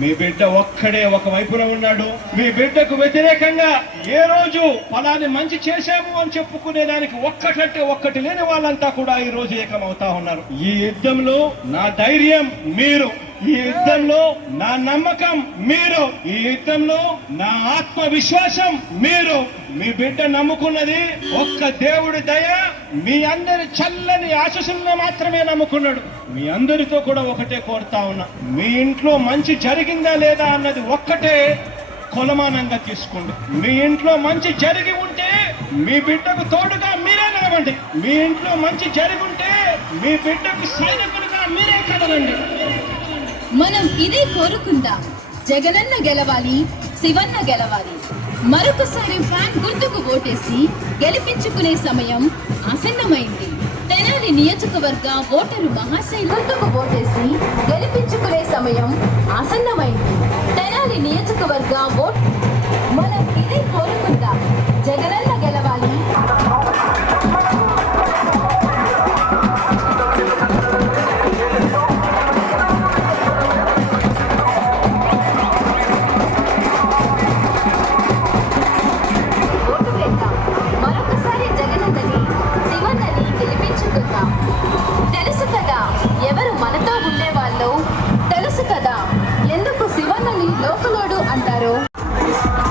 మీ బిడ్డ ఒక్కడే ఒక వైపున ఉన్నాడు. మీ బిడ్డకు వ్యతిరేకంగా ఏ రోజు ఫలాన్ని మంచి చేశాము అని చెప్పుకునే దానికి ఒక్కటంటే ఒక్కటి లేని వాళ్ళంతా కూడా ఈ రోజు ఏకమవుతా ఉన్నారు. ఈ యుద్ధంలో నా ధైర్యం మీరు. ఈ యుద్ధంలో నా నమ్మకం మీరు ఈ యుద్ధంలో నా ఆత్మవిశ్వాసం మీరు. మీ బిడ్డ నమ్ముకున్నది ఒక్క దేవుడి దయ మీ అందరి చల్లని ఆశస్సులను మాత్రమే నమ్ముకున్నాడు. మీ అందరితో కూడా ఒకటే కోరుతా ఉన్నా మీ ఇంట్లో మంచి జరిగిందా లేదా అన్నది ఒక్కటే కొలమానంగా తీసుకోండి. మీ ఇంట్లో మంచి జరిగి ఉంటే మీ బిడ్డకు తోడుగా మీరే నిలవండి మీ ఇంట్లో మంచి జరిగి ఉంటే మీ బిడ్డకు సైనికులుగా మీరే కదలండి. మనం ఇదే కోరుకుందాం. జగనన్న గెలవాలి శివన్న గెలవాలి. మరొకసారి ఫ్యాన్ గుర్తుకు ఓటేసి గెలిపించుకునే సమయం ఆసన్నమైంది. తెనాలి నియోజకవర్గ ఓటరు మహాశైలి గుర్తుకు ఓటేసి గెలిపించుకునే సమయం ఆసన్నమైంది. Peace.